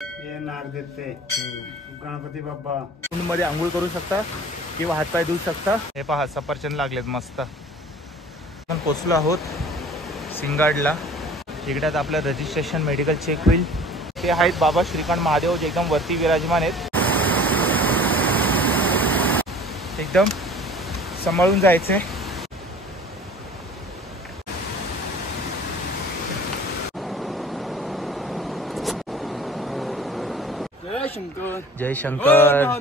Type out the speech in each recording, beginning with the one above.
हे नाग देते गणपती बाप्पा मध्ये आंघोळ करू शकता किंवा हातपाय धुवू शकता। हे पहा सफरचंद लागलेत मस्त। आपण पोचलो आहोत सिंगाडला। इकडे आता आपलं रजिस्ट्रेशन मेडिकल चेक होईल। ते आहेत बाबा श्रीकांत महादेव जे एकदम वरती विराजमान आहेत। एकदम सांभाळून जायचंय। जय शंकर।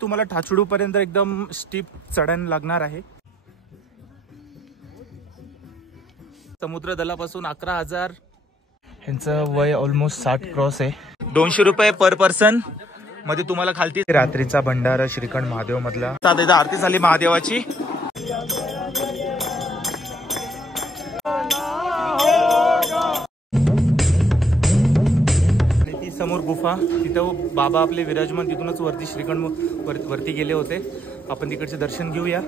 तुम्हाला ठाचुडू पर्यंत एकदम स्टीप चढण लागणार आहे। समुद्र दलापासून 11,000। यांचं वय ऑलमोस्ट 60 क्रॉस आहे। 200 रुपये पर पर्सन मध्ये तुम्हाला खालती रात्रीचा भंडारा श्रीकांत महादेव मधला। आता आरती झाली महादेवाची। समोर गुफा, तिथं बाबा आपले विराजमान, तिथूनच वरती श्रीकांत वरती गेले होते। आपण तिकडचे दर्शन घेऊया।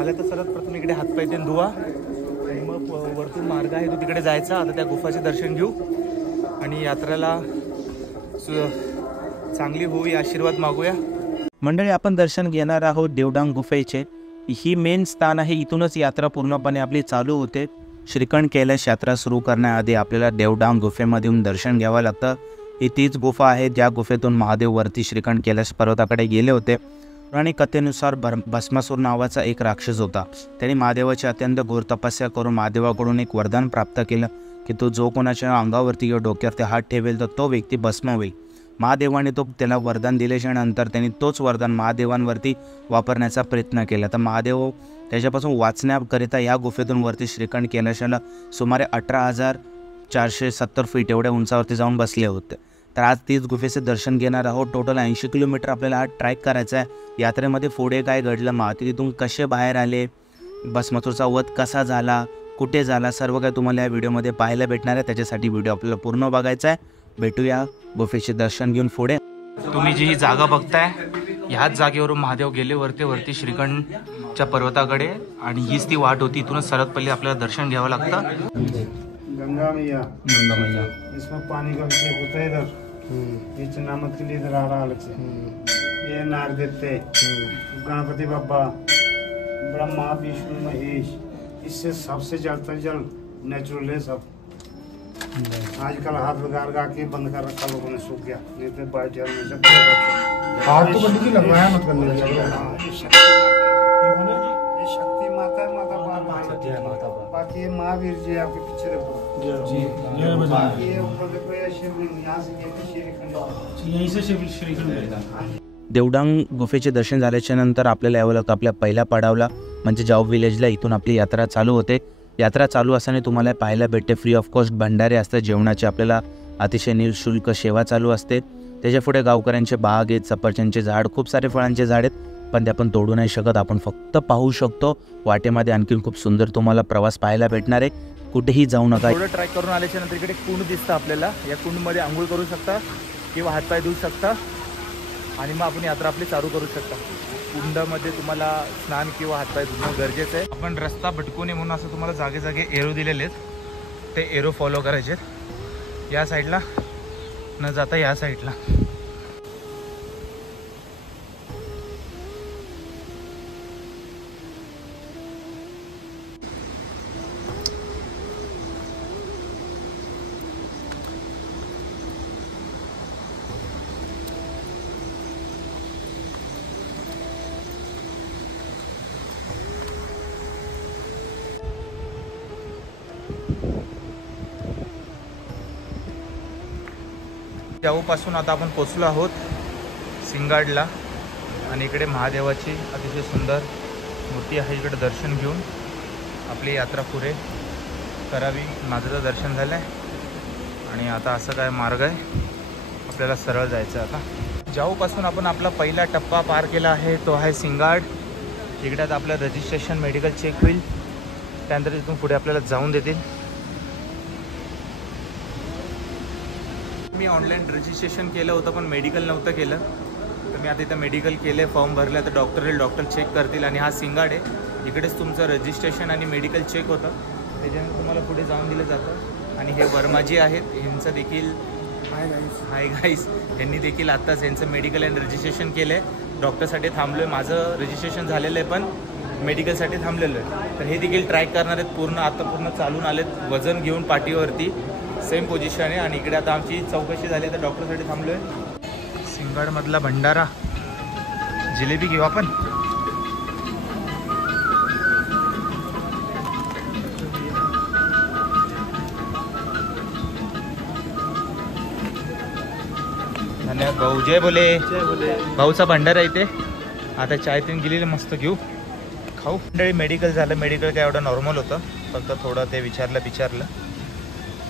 आल्या तर सर्वात प्रथम इकडे हातपाय ते धुवा आणि मग वरतून मार्ग आहे तो तिकडे जायचा। आता त्या गुफाचे दर्शन घेऊ आणि यात्रेला चांगली होई आशीर्वाद मागूया। मंडळी, आपण दर्शन घेणार आहोत देवडांग गुफेचे। ही मेन स्थान आहे, इथूनच यात्रा पूर्णपणे आपली चालू होते। श्रीकांत कैलाश यात्रा सुरू करण्याआधी आपल्याला देवडांग गुफेमधून दर्शन घ्यावं लागतं। ही तीच गुफा आहे ज्या गुफेतून महादेव वरती श्रीकांत कैलाश पर्वताकडे गेले होते। आणि कथेनुसार भस्मासूर नावाचा एक राक्षस होता। त्याने महादेवाची अत्यंत घोर तपस्या करून महादेवाकडून एक वरदान प्राप्त केलं की तो जो कोणाच्या अंगावरती किंवा डोक्यावरती हात ठेवेल तर तो व्यक्ती भस्म होईल। महादेवाने त्याला वरदान दिल्याच्या नंतर त्यांनी तोच वरदान महादेवांवरती वापरण्याचा प्रयत्न केला। तर महादेव त्याच्यापासून वाचण्याकरिता या गुफेतून वरती श्रीकांत कैलाशाला सुमारे 18,470 फीट एवढ्या उंचावरती जाऊन बसले होते। तर आज तीच गुफेचे दर्शन घेणार आहोत। टोटल 80 किलोमीटर आपल्याला हा ट्रॅक करायचा आहे। यात्रेमध्ये पुढे काय घडलं, मातीतून कसे बाहेर आले, भस्मासूरचा वध कसा झाला, कुठे झाला, सर्व काही तुम्हाला या व्हिडिओमध्ये पाहायला भेटणार आहे। त्याच्यासाठी व्हिडिओ आपल्याला पूर्ण बघायचा आहे। भेटूया गुफेचे दर्शन घेऊन पुढे। तुम्ही जी ही जागा बघताय ह्याच जागेवरून महादेव गेले वरती श्रीकांतच्या पर्वताकडे आणि हीच ती वाट होती। इथूनच सर्वात पहिले आपल्याला दर्शन घ्यावं लागतं। गंगा मैया इसमें पानी का अभिषेक होता है। इधर ये चनामत के लिए इधर आ रहा अलग से। ये नाग देते गणपति बाप्पा ब्रह्मा विष्णु महेश, इससे सबसे जलता जल नेचुरल है सब। आजकल हाथ लगा के बंद कर रखा लोगों ने, सूख गया, नहीं तो बाहर जल में से हाथ तो बंद की लगवाया मत करने। ये शक्ति माता है, माता बाकी महावीर जी आपके पीछे देखो जी। ये ऊपर देखो ये शिवलिंग, यहाँ से यहीं से श्रीखंड। देवडांग गुफेचे दर्शन झाल्याच्या नंतर आपल्याला यावं लागतं आपल्या पहिल्या पडावला म्हणजे जाऊ विलेजला। इथून आपली यात्रा चालू होते। यात्रा चालू असताना तुम्हाला पाहायला भेटते फ्री ऑफ कॉस्ट भंडारे असतात जेवणाचे। आपल्याला अतिशय निःशुल्क सेवा चालू असते। त्याच्या पुढे गावकऱ्यांचे बाग आहेत, सफरचंदचे झाड, खूप सारे फळांचे झाड आहेत, पण ते आपण तोडू नाही शकत, आपण फक्त पाहू शकतो। वाटेमध्ये आणखीन खूप सुंदर तुम्हाला प्रवास पाहायला भेटणार आहे। कुठेही जाऊ नका। थोडं ट्रॅक करून आल्याच्या नंतर इकडे कुंड दिसतं आपल्याला। या कुंडमध्ये आंघोळ करू शकता किंवा हातपाय धुवू शकता आणि मग आपण यात्रा आपली चालू करू शकता। कुंडामध्ये तुम्हाला स्नान किंवा हातपाय धुणं गरजेचं आहे। आपण रस्ता भटकू नये म्हणून असं तुम्हाला जागे जागे एरो दिलेले आहेत, ते एरो फॉलो करायचे। या साईडला न जाता या साईडला। जाऊपासून आता आपण पोचलो आहोत सिंगाडला आणि इकडे महादेवाची अतिशय सुंदर मूर्ती आहे। इकडे दर्शन घेऊन आपली यात्रा पुढे करावी। माझं तर दर्शन झालं आहे आणि आता असं काय मार्ग आहे, आपल्याला सरळ जायचं आहे। आता जाऊपासून आपण आपला पहिला टप्पा पार केला आहे, तो आहे सिंगाड। इकडे आता आपलं रजिस्ट्रेशन मेडिकल चेक होईल, त्यानंतर इथून पुढे आपल्याला जाऊन देतील। मी ऑनलाईन रजिस्ट्रेशन केलं होतं पण मेडिकल नव्हतं केलं, तर मी आता इथं मेडिकल केलं, फॉर्म भरला, तर डॉक्टर चेक करतील। आणि हा सिंगाड आहे, इकडेच तुमचं रजिस्ट्रेशन आणि मेडिकल चेक होतं, त्याच्यानंतर तुम्हाला पुढे जाऊन दिलं जातं आणि हे वर्माजी आहेत, यांचं देखील हाय गाईस, यांनी देखील आत्ताच यांचं मेडिकल अँड रजिस्ट्रेशन केलं आहे. डॉक्टरसाठी थांबलो आहे, माझं रजिस्ट्रेशन झालेलं आहे पण मेडिकलसाठी थांबलेलो आहे. तर हे देखील ट्राय करणार आहेत. पूर्ण चालून आलेत वजन घेऊन पाठीवरती, सेम पोझिशन आहे. आणि इकडे आता आमची चौकशी झाली, तर डॉक्टरसाठी थांबलो आहे. सिंगाडमधला भंडारा, जिलेबी घेऊ आपण. धन्यवाद भाऊ. जय बोले. भाऊचा भंडारा इथे. आता चाय तीन गेलेलं मस्त घेऊ, खाऊ. मंडळी मेडिकल झालं. मेडिकल काय एवढं नॉर्मल होतं, फक्त थोडं ते विचारलं.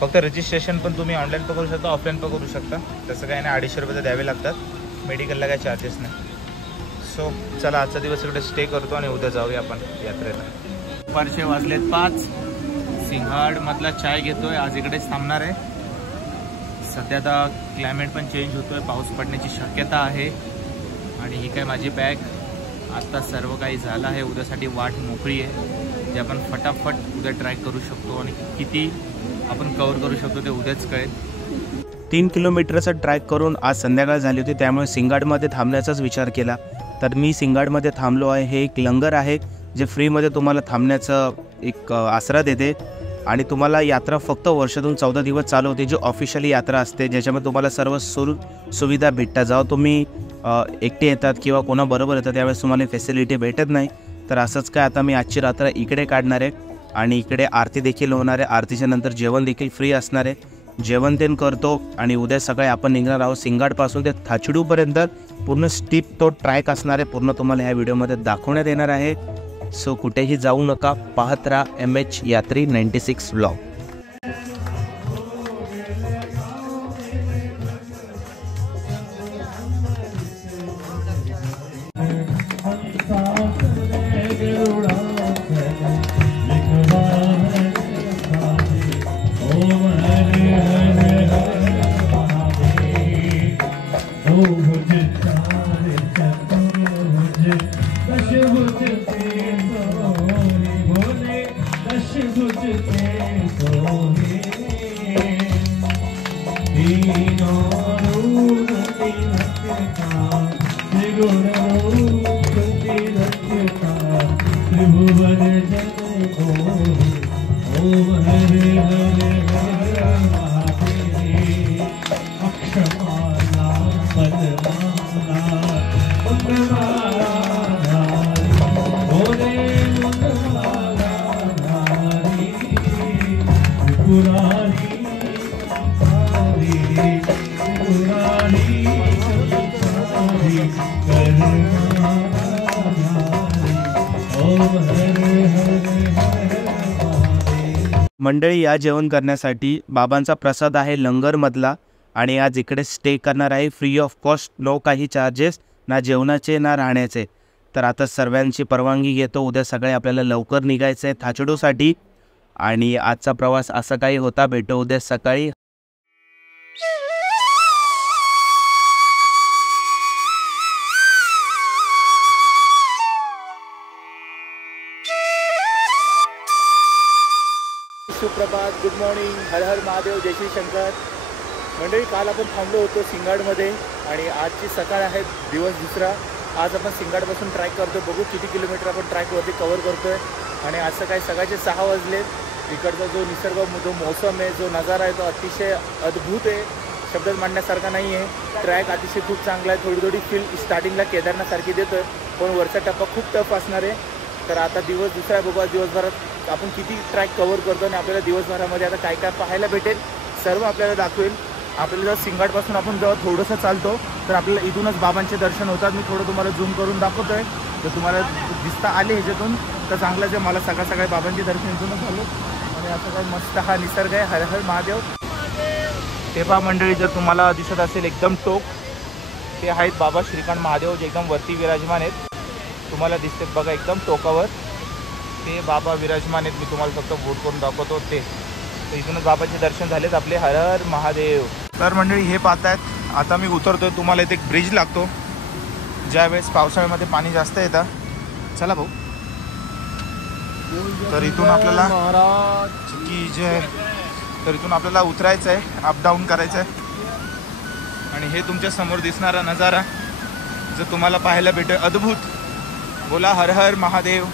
फक्त रजिस्ट्रेशन पण तुम्ही ऑनलाईन पण करू शकता, ऑफलाईन पण करू शकता. तसं काय नाही, 250 रुपये द्यावे लागतात. मेडिकलला काय चार्जेस नाही. सो चला, आजचा दिवस इकडे स्टे करतो आणि उद्या जाऊया आपण यात्रेला. दुपारचे वाजलेत 5. सिंहगडमधला चाय घेतोय. आज इकडेच थांबणार आहे. सध्या आता क्लायमेट पण चेंज होतोय, पाऊस पडण्याची शक्यता आहे. आणि ही काय माझी बॅग, आत्ता सर्व काही झालं आहे. उद्यासाठी वाट मोकळी आहे, जे आपण फटाफट उद्या ट्रॅक करू शकतो. आणि किती आपण कव्हर करू शकतो ते उद्याच कळेल. 3 किलोमीटरचा ट्रॅक करून आज संध्याकाळ झाली होती, त्यामुळे सिंहगडमध्ये थांबण्याचाच विचार केला. तर मी सिंहगडमध्ये थांबलो आहे. हे एक लंगर आहे जे फ्रीमध्ये तुम्हाला थांबण्याचं एक आसरा देते. आणि तुम्हाला यात्रा फक्त वर्षातून 14 दिवस चालू होते, जी ऑफिशियली यात्रा असते, ज्याच्यामध्ये तुम्हाला सर्व सुविधा भेटतात. जेव्हा तुम्ही एकटे येतात किंवा कोणाबरोबर येतात त्यावेळेस तुम्हाला फॅसिलिटी भेटत नाही. तर असंच काय, आता मी आजची रात्र इकडे काढणार आहे. आणि इकडे आरती देखील होणार आहे. आरतीच्या नंतर जेवण देखील फ्री असणार आहे. जेवण ते करतो आणि उद्या सकाळी आपण निघणार आहोत. सिंहगडपासून ते थाचडूपर्यंत पूर्ण स्टीप तो ट्रॅक असणार आहे. पूर्ण तुम्हाला ह्या व्हिडिओमध्ये दाखवण्यात येणार आहे. सो कुठेही जाऊ नका, पाहत राहा MH यात्री 96 व्लॉग. मंडळी, या जेवण करण्यासाठी बाबांचा प्रसाद आहे लंगरमधला. आणि आज इकडे स्टे करणार आहे फ्री ऑफ कॉस्ट, नो काही चार्जेस, ना जेवणाचे ना राहण्याचे. तर आता सर्वांची परवानगी घेतो. उद्या सकाळी आपल्याला लवकर निघायचं आहे थाचडूसाठी. आणि आजचा प्रवास असा काही होता. भेटू उद्या सकाळी. सुप्रभात, गुड मॉर्निंग, हर हर महादेव, जय श्री शंकर. मंडळी, काल आपण थांबलो होतो सिंहगडमध्ये आणि आजची सकाळ आहे, दिवस दुसरा. आज आपण सिंहगडपासून ट्रॅक करतो. बघू किती किलोमीटर आपण ट्रॅकवरती कव्हर करतोय. आणि आज सकाळी सकाळचे 6 वाजले. इकडचा जो निसर्ग, जो मोसम आहे, जो नजारा आहे, तो अतिशय अद्भुत आहे, शब्दात मांडण्यासारखा नाही आहे. ट्रॅक अतिशय खूप चांगला आहे. थोडी फील स्टार्टिंगला केदारनाथसारखी देतोय, पण वरचा टप्पा खूप टफ असणार आहे. तर आता दिवस दुसरा आहे. बघू दिवसभरात आपण किती ट्रॅक कव्हर करतो आणि आपल्याला दिवसभरामध्ये आता काय काय पाहायला भेटेल सर्व आपल्याला दाखवेल. आपल्याला जर सिंहगडपासून आपण जेव्हा थोडंसं चालतो तर आपल्याला इथूनच बाबांचे दर्शन होतात. मी थोडं तुम्हाला झूम करून दाखवतो आहे, तर तुम्हाला दिसता आले ह्याच्यातून तर चांगलं. जे मला सकाळी बाबांचे दर्शन इथूनच झालं. आणि असं काय मस्त हा निसर्ग आहे. हर हर महादेव. ते पहा मंडळी, जर तुम्हाला दिसत असेल एकदम टोक, ते आहेत बाबा श्रीकांत महादेव, जे एकदम वरती विराजमान आहेत. तुम्हाला दिसतात बघा एकदम टोकावर ते बाबा विराजमान आहेत. मी तुम्हाला फक्त बोट करून दाखवतो ते. तर इथूनच बाबाचे दर्शन झालेत आपले. हर हर महादेव. तर मंडळी, हे पाहतायत, आता मी उतरतोय. तुम्हाला इथे एक ब्रिज लागतो ज्यावेळेस पावसाळ्यामध्ये पाणी जास्त येतं. चला भाऊ. तर इथून आपल्याला महाराज की जय, तर इथून आपल्याला उतरायचं आहे, अप डाऊन करायचं आहे. आणि हे तुमच्या समोर दिसणारा नजारा जो तुम्हाला पाहायला भेटेल अद्भुत. बोला हर हर महादेव.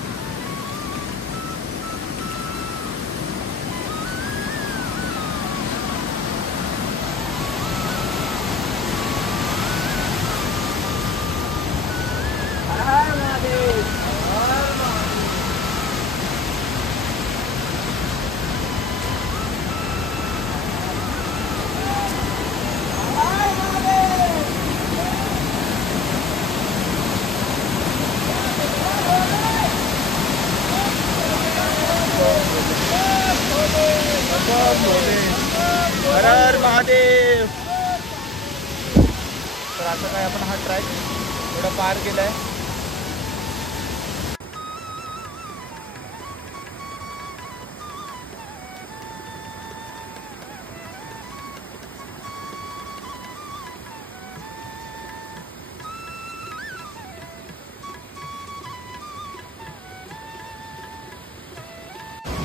हर हर महादेव. तर आता काय आपण हा ट्रॅक थोडा पार केलाय.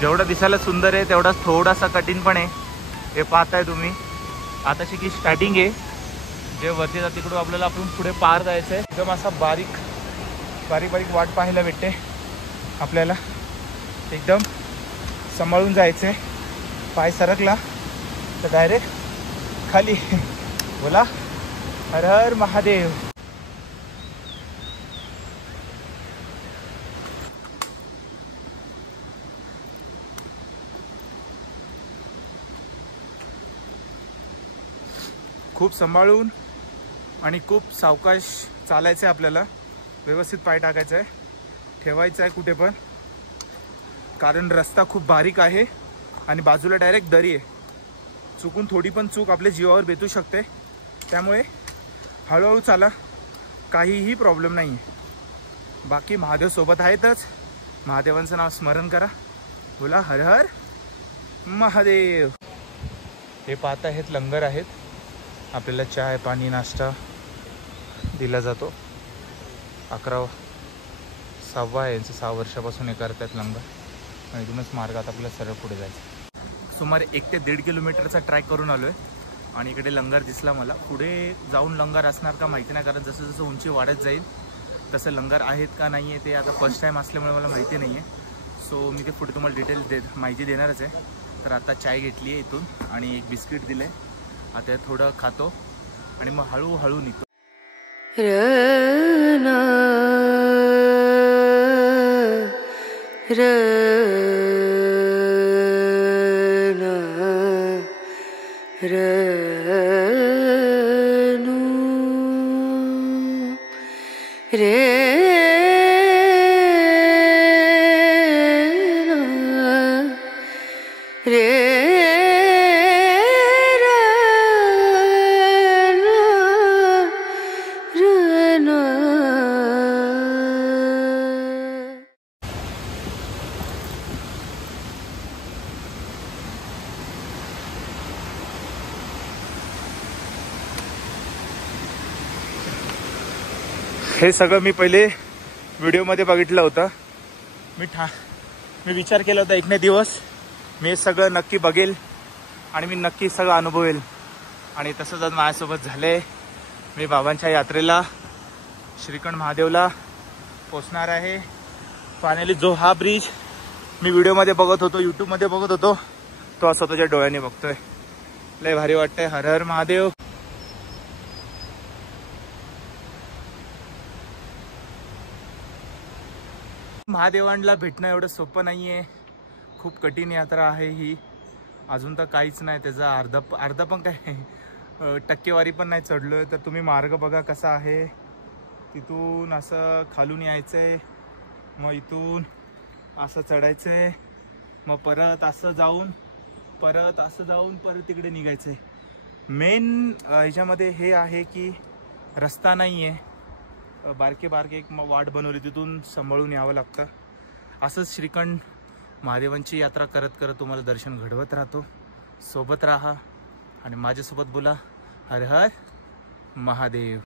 जेवढा दिसायला सुंदर आहे तेवढा थोडासा कठीण पण आहे. हे पाहताय तुम्ही, आताची की स्टार्टिंग आहे. जे वरती जात तिकडून आपल्याला आपण पुढे पार जायचं आहे. एकदम असा बारीक बारीक वाट पाहायला भेटते आपल्याला. एकदम सांभाळून जायचं आहे. पाय सरकला तर डायरेक्ट खाली. बोला हर हर महादेव. खूप सांभाळून आणि खूप सावकाश चालायचं आहे आपल्याला. व्यवस्थित पाय टाकायचं आहे, ठेवायचं आहे कुठे पण, कारण रस्ता खूप बारीक आहे आणि बाजूला डायरेक्ट दरी आहे. चुकून थोडी पण चूक आपल्या जीवावर बेतू शकते. त्यामुळे हळूहळू चाला, काहीही प्रॉब्लेम नाही आहे. बाकी महादेव सोबत आहेतच. महादेवांचं नाव स्मरण करा. बोला हर हर महादेव. हे पाहता आहेत लंगर आहेत. आपल्याला चाय पाणी नाश्ता दिला जातो. 6वा आहे यांचं. 6 वर्षापासून हे करतात लंगर. आणि इथूनच मार्गात आपल्याला सरळ पुढे जायचं. सुमारे 1 ते 1.5 किलोमीटरचा ट्रॅक करून आलो आहे. आणि इकडे लंगर दिसला मला. पुढे जाऊन लंगर असणार का माहिती नाही, कारण जसं जसं उंची वाढत जाईल तसं लंगर आहेत का नाही आहे ते आता फर्स्ट टाईम असल्यामुळे मला माहिती नाही आहे. सो मी ते पुढे तुम्हाला डिटेल माहिती देणारच आहे. तर आता चाय घेतली आहे इथून आणि एक बिस्किट दिलं आहे. आता थोडं खातो आणि मग हळूहळू निघतो. हे सगळं मी पहिले व्हिडिओमध्ये बघितलं होतं. मी विचार केला होता एक ना दिवस मी हे सगळं नक्की बघेल आणि मी नक्की सगळं अनुभवेल. आणि तसंच आज माझ्यासोबत झालंय. मी बाबांच्या यात्रेला श्रीखंड महादेवला पोचणार आहे. फायनली जो हा ब्रिज मी व्हिडिओमध्ये बघत होतो, यूट्यूबमध्ये बघत होतो, तो आज स्वतःच्या डोळ्याने बघतोय. लय भारी वाटतंय. हर हर महादेव. महादेवांना भेटणं एवढं सोपं नाही आहे. खूप कठीण यात्रा आहे ही. अजून तर काहीच नाही त्याचा अर्धा पण काय टक्केवारी पण नाही चढलो आहे. तर तुम्ही मार्ग बघा कसा आहे. तिथून असं खालून यायचं आहे, मग इथून असं चढायचं आहे, मग परत असं जाऊन परत तिकडे निघायचं आहे. मेन ह्याच्यामध्ये हे आहे की रस्ता नाही आहे. बारके एक वाट बनवली, तिथून सांभाळून यावं लागतं. असंच श्रीखंड महादेवांची यात्रा करत करत तुम्हाला दर्शन घडवत राहतो. सोबत राहा आणि माझ्यासोबत बोला हर हर महादेव.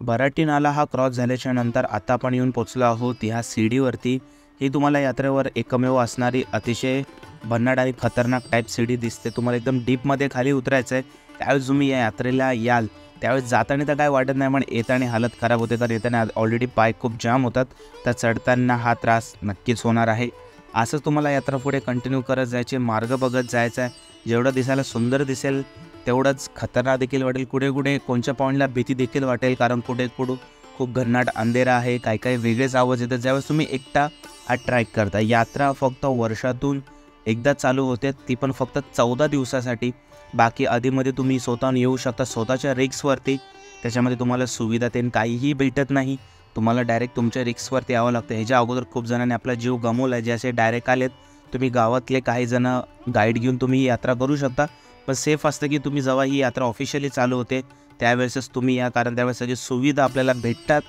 बराटी नाला हा क्रॉस झाल्याच्या नंतर आता आपण येऊन पोचलो आहोत ह्या सीडीवरती. ही तुम्हाला यात्रेवर एकमेव असणारी अतिशय भन्नाट आणि खतरनाक टाईप सीडी दिसते. तुम्हाला एकदम डीपमध्ये खाली उतरायचं आहे. त्यावेळेस तुम्ही या यात्रेला याल त्यावेळेस जाताना तर काय वाटत नाही, पण येताना हालत खराब होते. तर येताना ऑलरेडी पाय खूप जाम होतात, तर चढताना हा त्रास नक्कीच होणार आहे. असंच तुम्हाला यात्रा पुढे कंटिन्यू करत जायचे, मार्ग बघत जायचा आहे. जेवढं दिसायला सुंदर दिसेल तेवढंच खतरनाक देखील वाटेल. कुठे कुठे कोणत्या पॉईंटला भीती देखील वाटेल, कारण कुठे कुठे खूप घनदाट अंधेरा आहे, काही काही वेगळेच आवाज येतात ज्यावेळेस तुम्ही एकटा हा ट्रॅक करता. यात्रा फक्त वर्षातून एकदा चालू होते, ती पण फक्त 14 दिवसासाठी. बाकी आधीमध्ये तुम्ही स्वतःहून येऊ शकता स्वतःच्या रिक्सवरती. त्याच्यामध्ये तुम्हाला सुविधा ते काहीही भेटत नाही, तुम्हाला डायरेक्ट तुमच्या रिक्सवरती यावं लागतं. ह्याच्या अगोदर खूप जणांनी आपला जीव गमावला आहे, जे असे डायरेक्ट आलेत. तुम्ही गावातले काही जण गाईड घेऊन तुम्ही ही यात्रा करू शकता, पण सेफ असतं की तुम्ही जेव्हा ही यात्रा ऑफिशियली चालू होते त्यावेळेसच तुम्ही या, कारण त्यावेळेस सगळी सुविधा आपल्याला भेटतात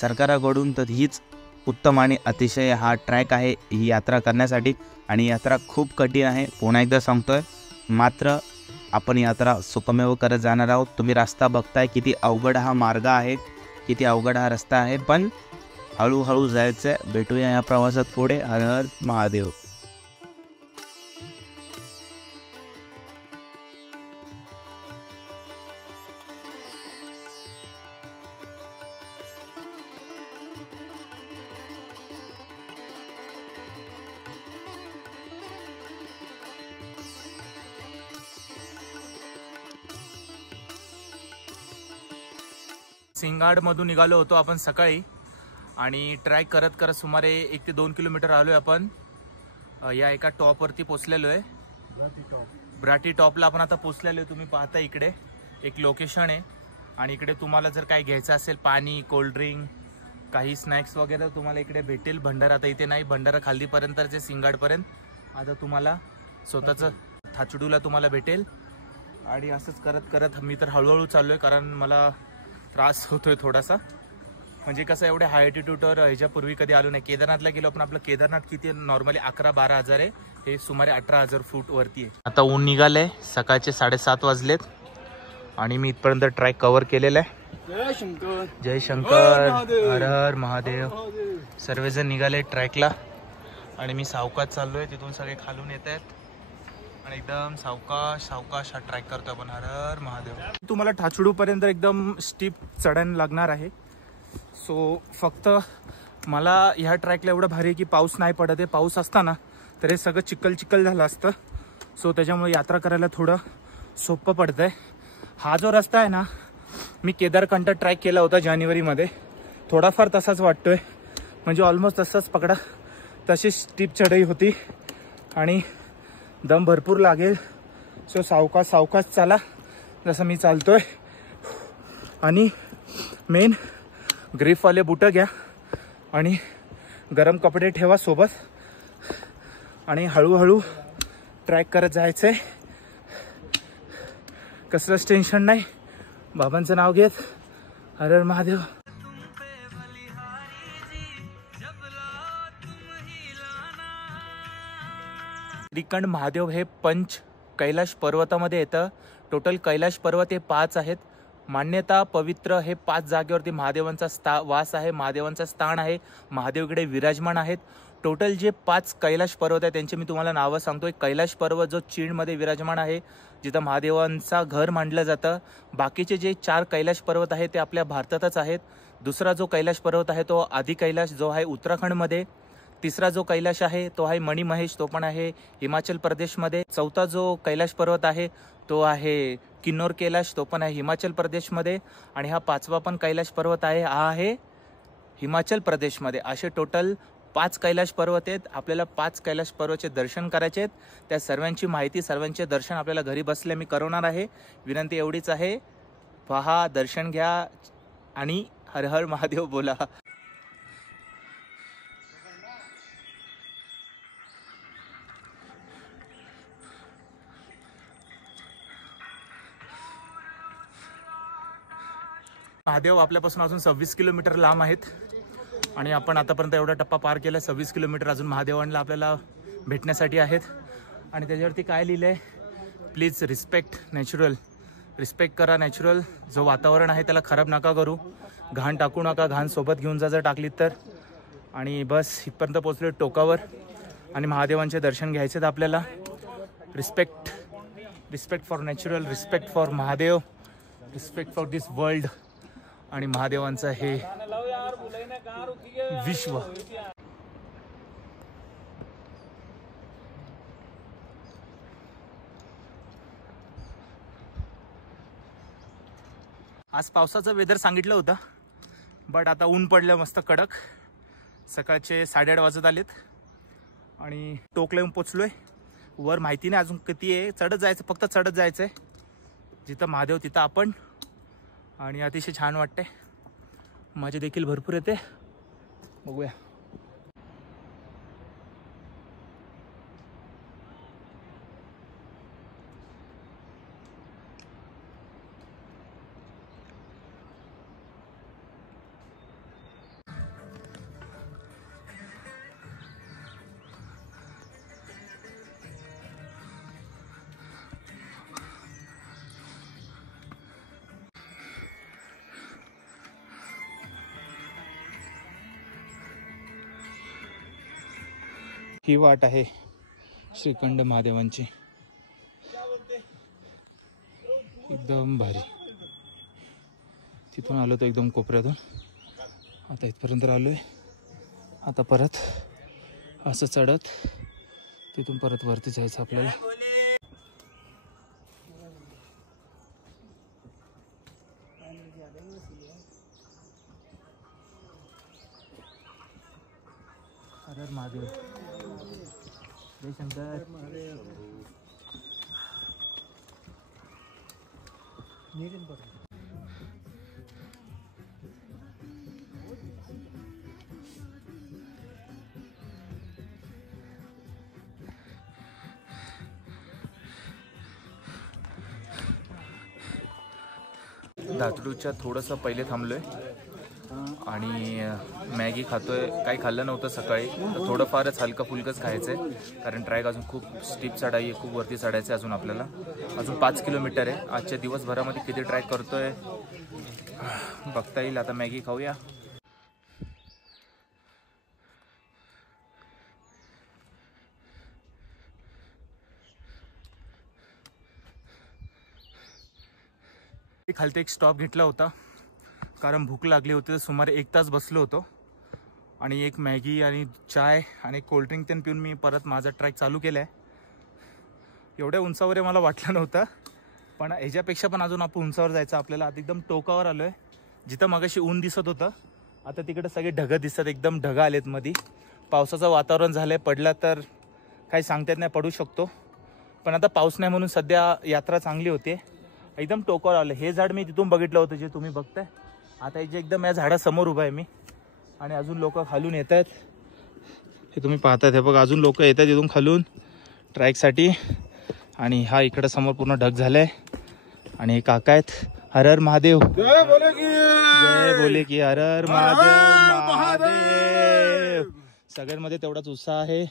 सरकाराकडून. तर हीच उत्तम आणि अतिशय हा ट्रॅक आहे ही यात्रा करण्यासाठी. आणि यात्रा खूप कठीण आहे, पुन्हा एकदा सांगतोय. मात्र आपण यात्रा सुखमेव करत जाणार आहोत. तुम्ही रस्ता बघताय किती अवघड हा मार्ग आहे, किती अवघड हा रस्ता आहे, पण हळूहळू जायचं आहे. भेटूया या प्रवासात पुढे. हर हर महादेव. सिंगाडमधून निघालो होतो आपण सकाळी आणि ट्रॅक करत करत सुमारे 1 ते 2 किलोमीटर आलो आहे आपण. या एका टॉपवरती पोचलेलो आहे, ब्राटी टॉपला आपण आता पोचलेलो आहे. तुम्ही पाहता इकडे एक लोकेशन आहे आणि इकडे तुम्हाला जर काही घ्यायचं असेल, पाणी, कोल्ड्रिंक, काही स्नॅक्स वगैरे तुम्हाला इकडे भेटेल. भंडारा आता इथे नाही, भंडारा खालदीपर्यंत जे सिंगाडपर्यंत आता तुम्हाला स्वतःचं थाचडूला तुम्हाला भेटेल. आणि असंच करत करत मी तर हळूहळू चाललो आहे, कारण मला त्रास होतोय थोडासा. म्हणजे कसं एवढे हाय अल्टिट्यूडवर ह्याच्यापूर्वी कधी आलो नाही. केदारनाथला गेलो आपण, आपलं केदारनाथ किती नॉर्मली 11-12 हजार आहे, हे सुमारे 18,000 फूट वरती आहे. आता ऊन निघालंय, सकाळचे 7:30 वाजलेत आणि मी इथपर्यंत ट्रॅक कव्हर केलेला आहे. जय शंकर, हर हर महादेव. सर्वजण निघाले ट्रॅकला आणि मी सावकाश चाललोय. तिथून सगळे खालून येत आहेत आणि एकदम सावकाश सावकाश हा ट्रॅक करतो आपण. हर हर महादेव. तुम्हाला ठाचडू पर्यंत एकदम स्टीप चढण लागणार आहे. सो फक्त मला ह्या ट्रॅकला एवढं भारी आहे की पाऊस नाही पडत आहे. पाऊस असताना तर हे सगळं चिखल चिखल झालं असतं, सो त्याच्यामुळे यात्रा करायला थोडं सोपं पडतंय. हा जो रस्ता आहे ना, मी केदारकंठ ट्रॅक केला होता जानेवारीमध्ये, थोडाफार तसाच वाटतोय. म्हणजे ऑलमोस्ट तसंच पकडा, तशी स्टीप चढाई होती आणि दम भरपूर लागेल. सो सावकाश सावकाश चाला जसं मी चालतोय. आणि मेन ग्रीफवाले बुटं घ्या आणि गरम कपडे ठेवा सोबत आणि हळूहळू ट्रॅक करत जायचंय. कसलंच टेन्शन नाही, बाबांचं नाव घेत हर हर महादेव. श्रीखंड महादेव हे पंच कैलाश पर्वतामध्ये येतं. टोटल कैलाश पर्वत हे 5 आहेत. मान्यता पवित्र हे 5 जागेवरती महादेवांचा वास आहे, महादेवांचा स्थान आहे. महादेव इकडे विराजमान आहेत. टोटल जे 5 कैलाश पर्वत आहेत त्यांचे मी तुम्हाला नावं सांगतो. एक कैलाश पर्वत जो चीनमध्ये विराजमान आहे, जिथं महादेवांचा घर मानलं जातं. बाकीचे जे 4 कैलाश पर्वत आहेत ते आपल्या भारतातच आहेत. दुसरा जो कैलाश पर्वत आहे तो आदि कैलाश जो आहे उत्तराखंडमध्ये. तिसरा जो कैलाश आहे तो आहे मणिमहेश, तो पण आहे हिमाचल प्रदेशमध्ये. चौथा जो कैलाश पर्वत आहे तो आहे किन्नौर कैलाश, तो पण आहे हिमाचल प्रदेशमध्ये. आणि हा 5वा पण कैलाश पर्वत आहे, हा आहे हिमाचल प्रदेशमध्ये. असे टोटल 5 कैलाश पर्वत आहेत. आपल्याला 5 कैलाश पर्वतचे दर्शन करायचे आहेत. त्या सर्वांची माहिती, सर्वांचे दर्शन आपल्याला घरी बसल्या मी करवणार आहे. विनंती एवढीच आहे, पहा, दर्शन घ्या आणि हर हर महादेव बोला. महादेव आपल्यापासून अजून 26 किलोमीटर लांब आहेत आणि आपण आतापर्यंत एवढा टप्पा पार केला. 26 किलोमीटर अजून महादेवांना आपल्याला भेटण्यासाठी आहेत. आणि त्याच्यावरती काय लिहिलं आहे, प्लीज रिस्पेक्ट नॅचरल, रिस्पेक्ट करा नॅचरल. जो वातावरण आहे त्याला खराब नका करू, घाण टाकू नका, घाण सोबत घेऊन जा जर टाकलीत तर. आणि बस इथपर्यंत पोचलो टोकावर आणि महादेवांचे दर्शन घ्यायचे आहेत आपल्याला. Respect, respect for natural, respect for Mahadev, respect for this world आणि महादेवांचं हे विश्व. आज पावसाचं वेदर सांगितलं होतं, बट आता ऊन पडलं मस्त कडक. सकाळचे 8:30 वाजत आलेत आणि टोकला येऊन पोचलोय. वर माहिती नाही अजून किती आहे, चढत जायचं, फक्त चढत जायचं आहे. जिथं महादेव तिथं आपण. आणि अतिशय छान वाटते, मजा देखील भरपूर येते. बघूया. ही वाट आहे श्रीखंड महादेवांची, एकदम भारी. तिथून आलो तो एकदम कोपऱ्यातून, आता इथपर्यंत आलोय. आता परत असं चढत तिथून परत वरती जायचं आपल्याला. हर हर महादेव, जय शंकर. दातडूच्या थोडंसं पहिले थांबलोय आणि मॅगी खातोय. काही खाल्लं नव्हतं सकाळी, तर थोडंफारच हलकं फुलकंच खायचं आहे, कारण ट्रॅक अजून खूप स्टीप चढाई आहे, खूप वरती चढायचं आहे अजून आपल्याला. अजून 5 किलोमीटर आहे. आजच्या दिवसभरामध्ये किती ट्रॅक करतोय बघता येईल. आता मॅगी खाऊया. खालती एक स्टॉप घेतला होता कारण भूक लागली होती, तर सुमारे 1 तास बसलो होतो आणि एक मॅगी आणि चाय आणि कोल्ड्रिंक ते पिऊन मी परत माझा ट्रॅक चालू केला आहे. एवढ्या उंचावर मला वाटलं नव्हतं, पण ह्याच्यापेक्षा पण अजून आपण उंचावर जायचं आपल्याला. आता एकदम टोकावर आलो आहे, जिथं मगाशी ऊन दिसत होतं आता तिकडे सगळे ढगं दिसतात, एकदम ढगं आलेत मध्ये. पावसाचं वातावरण झालं आहे, पडला तर काही सांगता येत नाही, पडू शकतो. पण आता पाऊस नाही म्हणून सध्या यात्रा चांगली होते. एकदम टोकावर आलं. हे झाड मी तिथून बघितलं होतं जे तुम्ही बघताय. आता इथे एकदम या झाडासमोर उभा आहे मी आणि अजून लोक खालून येत आहेत. हे तुम्ही पाहताय, हे बघ अजून लोक येत आहेत इथून खालून ट्रॅकसाठी. आणि हा इकडं समोर पूर्ण ढग झालाय आणि हे काका आहेत. हर हर महादेव, जय बोले की हर हर महादेव. महादेव सगळ्यांमध्ये तेवढाच उत्साह आहे.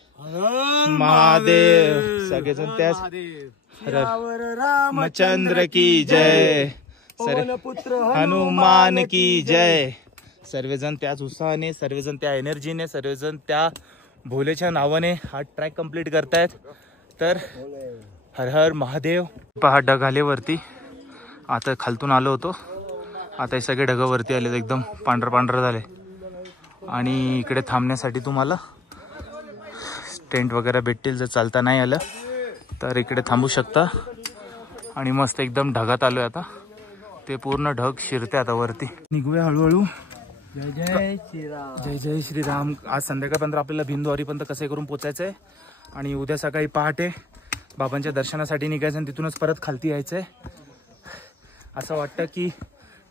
महादेव सगळेजण त्याच. रामचंद्र की जय, पुत्र हनुमान की जय. सर्वजण त्याच उत्साहाने, सर्वजण त्या एनर्जीने, सर्वजण त्या भोलेच्या नावाने हा ट्रॅक कंप्लीट करतायत. तर हर हर महादेव. पहा ढग आले वरती. आता खालतून आलो होतो, आता हे सगळे ढग वरती आले, एकदम पांढरं पांढरं झाले. आणि इकडे थांबण्यासाठी तुम्हाला टेंट वगैरे भेटतील. जर चालता नाही आलं तर इकडे थांबू शकता. आणि मस्त एकदम ढगात आलोय आता. ते पूर्ण ढग शिरते आता वरती. निघूया हळूहळू. जय जय श्रीराम, जय जय श्रीराम. आज संध्याकाळपर्यंत आपल्याला भिंदवारीपर्यंत कसे करून पोचायचं आहे आणि उद्या सकाळी पहाटे बाबांच्या दर्शनासाठी निघायचं आणि तिथूनच परत खालती यायचं आहे. असं वाटतं की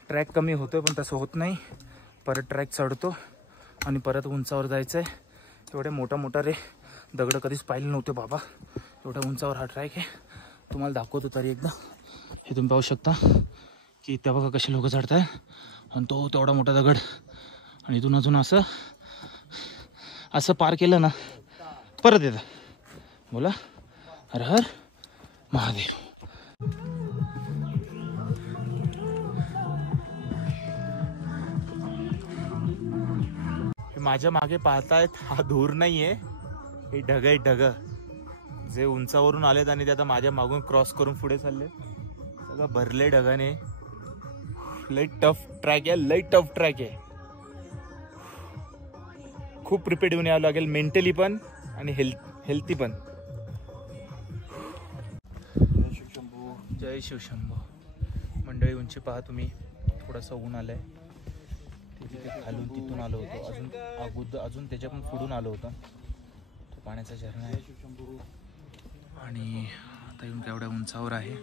ट्रॅक कमी होतोय, पण तसं होत नाही. परत ट्रॅक चढतो आणि परत उंचावर जायचं आहे. एवढे मोठा मोठा रे दगड कधीच पाहिले नव्हते बाबा. एवढ्या उंचावर हा ट्रॅक आहे. तुम्हाला दाखवतो तरी एकदा. हे तुम्ही पाहू शकता की त्या बघा कसे लोक चढत आहे. आणि तो तेवढा मोठा दगड. आणि इथून अजून असं असं पार केलं ना परत येतं. बोला हर हर महादेव. माझ्या मागे पाहतायत हा धूर नाहीये, हे ढग आहे, ढग जे उंचावरून आलेत आणि ते आता माझ्या मागून क्रॉस करून पुढे चालले. सगळं भरले ढगाने. लई टफ ट्रॅक आहे, लई टफ ट्रॅक आहे. खूप प्रिपेअर्ड होऊन यावं लागेल, मेंटली पण आणि हेल्थी पण. जय शिवशंभो. मंडळी उंची पहा तुम्ही, थोडंसं ऊन आलंय. तिथे खालून तिथून आलो होतो, अजून त्याच्या पण पुढून आलो होतो. तो पाण्याचा झरणा आहे आणि आता येऊन केवढ्या उंचावर आहे.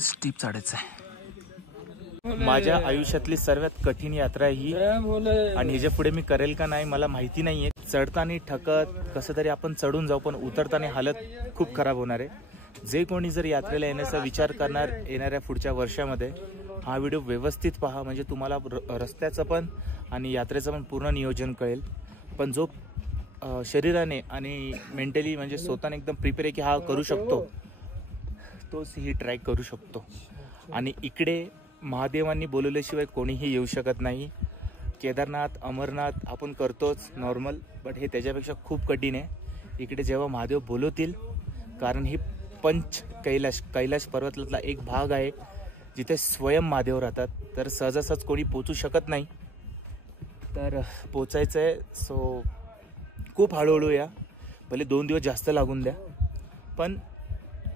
स्टीप चढायचं आहे. माझ्या आयुष्यातली सर्वात कठीण यात्रा ही, आणि ह्याच्या पुढे मी करेल का नाही मला माहिती नाहीये. चढताना ठकत कसं तरी आपण चढून जाऊ, पण उतरताना हालत खूप खराब होणार आहे. जे कोणी जर यात्रेला येण्याचा विचार करणार येणाऱ्या पुढच्या वर्षामध्ये, हा व्हिडिओ व्यवस्थित पहा, म्हणजे तुम्हाला रस्त्याचं पण आणि यात्रेचं पण पूर्ण नियोजन कळेल. पण जो शरीराने आणि मेंटली म्हणजे स्वतःने एकदम प्रिपेअर आहे की हा करू शकतो, तोच ही ट्रॅक करू शकतो. आणि इकडे महादेवांनी बोलवल्याशिवाय कोणीही येऊ शकत नाही. केदारनाथ, अमरनाथ आपण करतोच नॉर्मल, बट हे त्याच्यापेक्षा खूप कठीण आहे. इकडे जेव्हा महादेव बोलवतील, कारण ही कैलाश पर्वतातला एक भाग आहे जिथे स्वयं महादेव राहतात, तर सहजासहज कोणी पोचू शकत नाही. तर पोचायचं आहे, सो खूप हळूहळू या. भले 2 दिवस जास्त लागून द्या, पण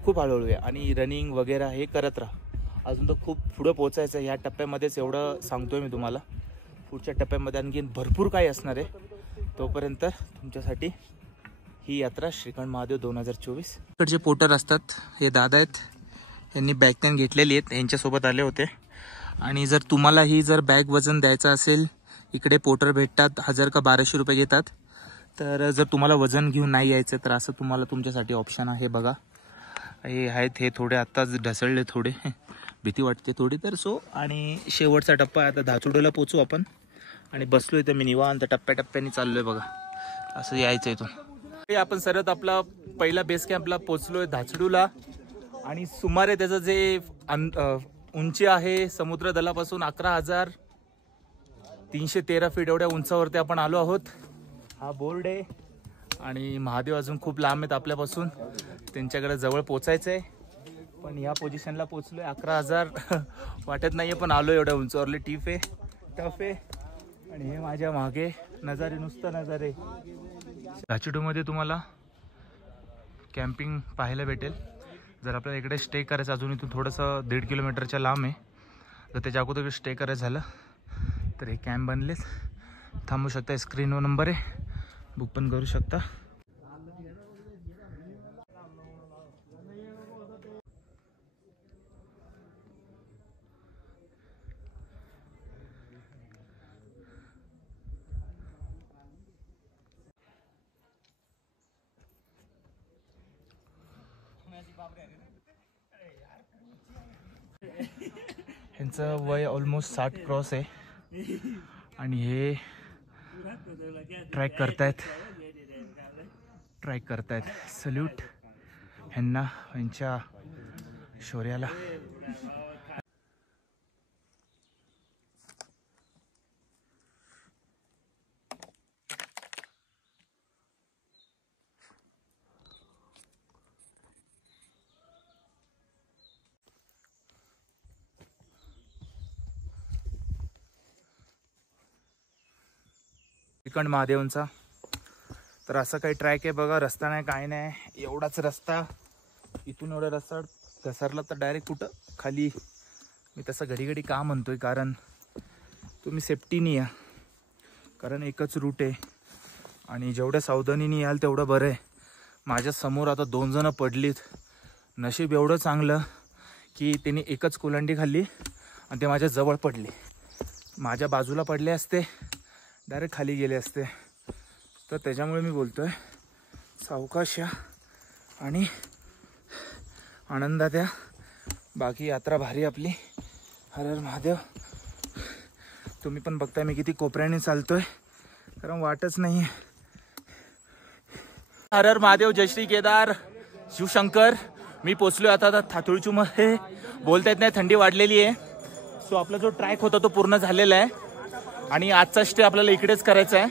खूप हळूहळू या आणि रनिंग वगैरे हे करत राहा. अजून तर खूप पुढं पोचायचं आहे. ह्या टप्प्यामध्येच एवढं सांगतोय मी तुम्हाला. पुढच्या टप्प्यामध्ये आणखी भरपूर काही असणार आहे. तोपर्यंत तुमच्यासाठी ही यात्रा श्रीखंड महादेव 2024. इकडचे पोटर असतात, हे दादा आहेत, यांनी बॅग त्यांनी घेतलेली आहेत, यांच्यासोबत आले होते. आणि जर तुम्हालाही जर बॅग वजन द्यायचं असेल, इकडे पोटर भेटतात, 1000 का 1200 रुपये घेतात. तर जर तुम्हाला वजन घेऊन नाही यायचं तर असं तुम्हाला तुमच्यासाठी ऑप्शन आहे. बघा हे आहेत, हे थोडे आत्ताच ढसळले, थोडे भीती वाटते थोडी. तर सो आणि शेवटचा टप्पा आता धाचुडोला पोचू आपण. आणि बसलो इथं मी निवांत, टप्प्याटप्प्याने चाललोय बघा, असं यायचं इथून. आपण सरत आपला पहिला बेस कॅम्पला पोचलोय धाचडूला. आणि सुमारे त्याचं जे उंची आहे समुद्र दलापासून 11,313 फीट एवढ्या उंचावरती आपण आलो आहोत. हा बोर्ड आहे आणि महादेव अजून खूप लांब आहेत आपल्यापासून, त्यांच्याकडे जवळ पोचायचं आहे. पण ह्या पोझिशनला पोचलोय. 11,000 वाटत नाहीये, पण आलो एवढ्या उंचावरले. टफ आहे. आणि हे माझ्या मागे नजारे, नुसतं नजारे. धाचडूमध्ये तुम्हाला कॅम्पिंग पाहायला भेटेल. जर आपल्याला इकडे स्टे करायचं, अजून इथून थोडंसं 1.5 किलोमीटरच्या लांब आहे, जर त्याच्या अगोदर स्टे करायचं झालं तर हे कॅम्प बनलेत. थांबू शकता, स्क्रीनवर नंबर आहे, बुक पण करू शकता. ह्यांचं वय ऑलमोस्ट 60 क्रॉस आहे आणि हे ट्रॅक करतायत. सल्यूट ह्यांना, ह्यांच्या शौर्याला. श्रीखंड महादेवांचा तर असा काही ट्रॅक आहे बघा. रस्ता नाही, काय नाही, एवढाच रस्ता. इथून एवढा रस्ता घसरला तर डायरेक्ट कुठं खाली. मी तसं घडी का म्हणतोय, कारण तुम्ही सेफ्टीने या, कारण एकच रूट आहे आणि जेवढ्या सावधानीने याल तेवढं बरं आहे. माझ्या समोर आता 2 जण पडलीत. नशीब एवढं चांगलं की त्यांनी एकच कोलांटी खाल्ली आणि ते माझ्या जवळ पडले. माझ्या बाजूला पडले असते, डायरेक्ट खाली गेले असते. तर त्याच्यामुळे मी बोलतोय, सावकाश या आणि आनंदात या. बाकी यात्रा भारी आपली. हर हर महादेव. तुम्ही पण बघताय मी किती कोपऱ्याने चालतोय, कारण वाटच नाही. हर हर महादेव, जय श्री केदार, शिवशंकर. मी पोचलोय आता थातुळचू मध्ये. बोलता येत नाही, थंडी वाढलेली आहे. सो आपला जो ट्रॅक होता तो पूर्ण झालेला आहे आणि आजचा स्टे आपल्याला इकडेच करायचा आहे.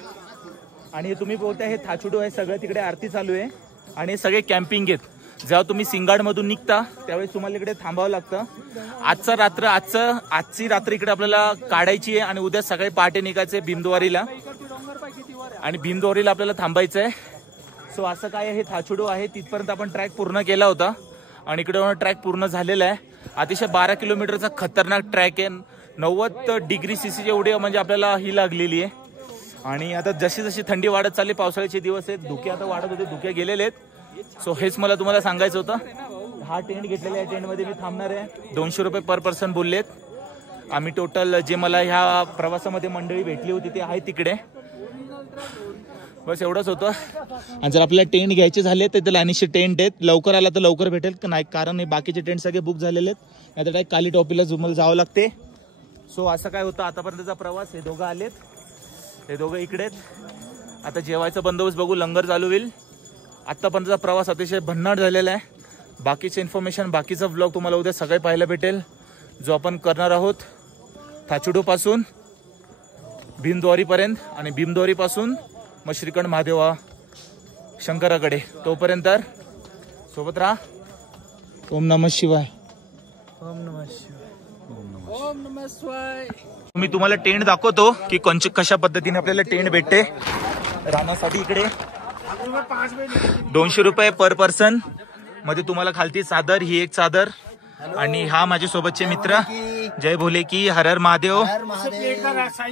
आणि तुम्ही बोलताय हे थाचुडो आहे, सगळं तिकडे आरती चालू आहे आणि सगळे कॅम्पिंग आहेत. जेव्हा तुम्ही सिंगाडमधून निघता त्यावेळेस तुम्हाला इकडे थांबावं लागतं. आजची रात्र इकडे आपल्याला काढायची आहे आणि उद्या सकाळी पहाटे निघायचं आहे भीमद्वारीला आणि भीमद्वारीला आपल्याला थांबायचं आहे. सो असं काय हे थाचुडो आहे, तिथपर्यंत आपण ट्रॅक पूर्ण केला होता आणि इकडे ट्रॅक पूर्ण झालेला आहे. अतिशय 12 किलोमीटरचा खतरनाक ट्रॅक आहे. 90 डिग्री CC एवढी म्हणजे आपल्याला ही लागलेली आहे. आणि आता जशी जशी थंडी वाढत चालली, पावसाळ्याचे दिवस आहेत, धुके आता वाढत होते, धुके गेलेले आहेत. सो हेच मला तुम्हाला सांगायचं होतं. हा टेंट घेतलेला आहे, टेंटमध्ये मी थांबणार आहे. 200 रुपये पर पर्सन बोललेत. आम्ही टोटल जे मला ह्या प्रवासामध्ये मंडळी भेटली होती ते आहे तिकडे. बस एवढंच होतं. आणि जर आपल्याला टेंट घ्यायचे झाले तर त्याला अनिश्चित टेंट आहेत, लवकर आला तर लवकर भेटेल नाही, कारण हे बाकीचे टेंट सगळे बुक झालेले आहेत. नाही तर डायरेक्ट काली टॉपीला तुम्हाला जावं लागते. सो असं काय होतं आतापर्यंतचा प्रवास. हे दोघं आलेत, हे दोघं इकडेत. आता जेवायचा बंदोबस्त बघू, लंगर चालू होईल. आतापर्यंतचा प्रवास अतिशय भन्नाट झालेला आहे. बाकीचे इन्फॉर्मेशन, बाकीचा ब्लॉग तुम्हाला उद्या सगळे पाहायला भेटेल, जो आपण करणार आहोत थाचुडो पासून भीमद्वारीपर्यंत आणि भीमद्वारीपासून मग श्रीखंड महादेवा शंकराकडे. तोपर्यंत सोबत राहा. ओम नमः शिवाय. ओम नमः शिवाय. ओम नमः शिवाय. मी तुम्हाला टेंट दाखवतो की कशा पद्धतीने आपल्याला टेंट भेटते राहण्यासाठी. इकडे 200 रुपये पर पर्सन मध्ये तुम्हाला खालती चादर, ही एक चादर. आणि हा माझे सोबतचे मित्र जय भोले की हर हर महादेव.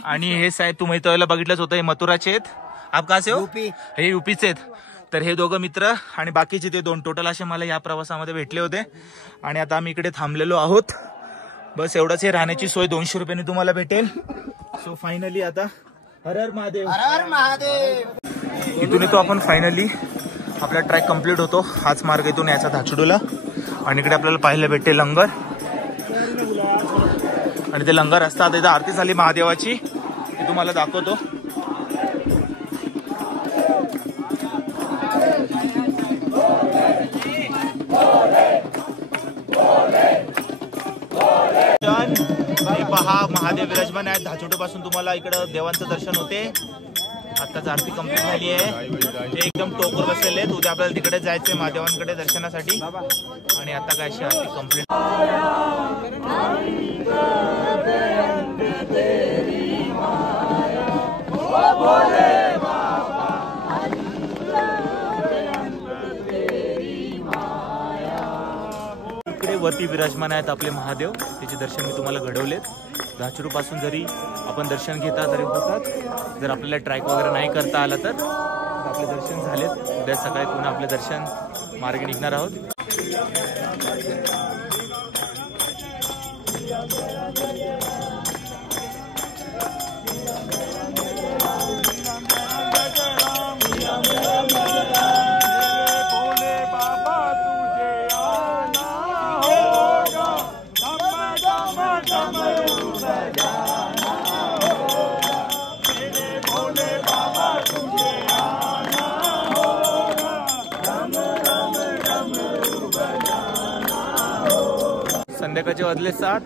आणि हे साहेब तुम्ही इथं बघितलंच होतं, हे मथुराचे आहेत. आप कहाँ से हो? हे यूपीचे आहेत. तर हे दोघं मित्र आणि बाकीचे ते 2 टोटल असे मला या प्रवासामध्ये भेटले होते. आणि आता आम्ही इकडे थांबलेलो आहोत. बस एवढंच. हे राहण्याची सोय 200 रुपयांनी तुम्हाला भेटेल. सो फायनली आता हर हर महादेव. हर हर महादेव. इथून येतो आपण फायनली. आपला ट्रॅक कम्प्लीट होतो. हाच मार्ग इथून याचा थाचुडोला. आणि इकडे आपल्याला पाहायला भेटते लंगर. आणि ते लंगर असतात. इथं आरती झाली महादेवाची, ती तुम्हाला दाखवतो. हे पहा महादेव विराजमान आहे. धाचोटे पासून तुम्हाला इकडं देवांचं दर्शन होते. आताच आरती कंप्लीट झाली आहे. ते एकदम टोकर बसलेले आहेत. उद्या आपल्याला तिकडे जायचंय महादेवांकडे दर्शनासाठी. आणि आता काय अशी आरती कंप्लीट. इकडे वरती विराजमान आहेत आपले महादेव. त्याचे दर्शन मी तुम्हाला घडवलेत. धाचुडो पासून जरी आपण दर्शन घेता तरी होतात. जर आपल्याला ट्रॅक वगैरे नाही करता आला तर आपले दर्शन झालेत. उद्या सकाळी पुन्हा आपले दर्शन मार्गे निघणार आहोत. संध्याकाळचे वाजले 7.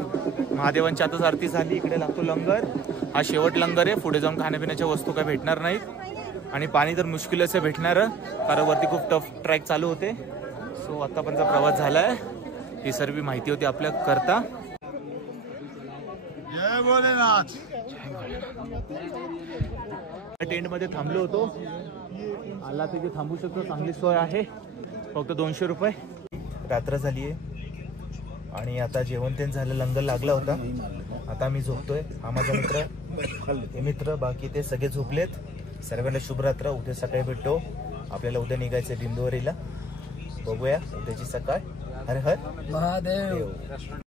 महादेवांची आताच आरती झाली. इकडे लागतो लंगर. हा शेवट लंगर आहे. पुढे जाऊन खाण्यापिण्याच्या वस्तू काय भेटणार नाहीत. आणि पाणी तर मुश्किलच आहे भेटणार, कारण वरती खूप टफ ट्रॅक चालू होते. सो आतापर्यंतचा प्रवास झालाय. ही सर्व माहिती होती आपल्या करता. जय भोलेनाथ. टेंट मध्ये थांबलो होतो. आला तिथे थांबू शकतो. चांगली सोय आहे. फक्त 200 रुपये. रात्र झाली आहे आणि आता जेवण ते झालं. लंगर लागला होता. आता मी झोपतोय. हा माझा मित्र, हे मित्र, बाकी ते सगळे झोपलेत. सर्वांना शुभरात्र. उद्या सकाळी भेटतो. आपल्याला उद्या निघायचं भीमद्वारीला. बघूया उद्याची सकाळ. हर हर महादेव.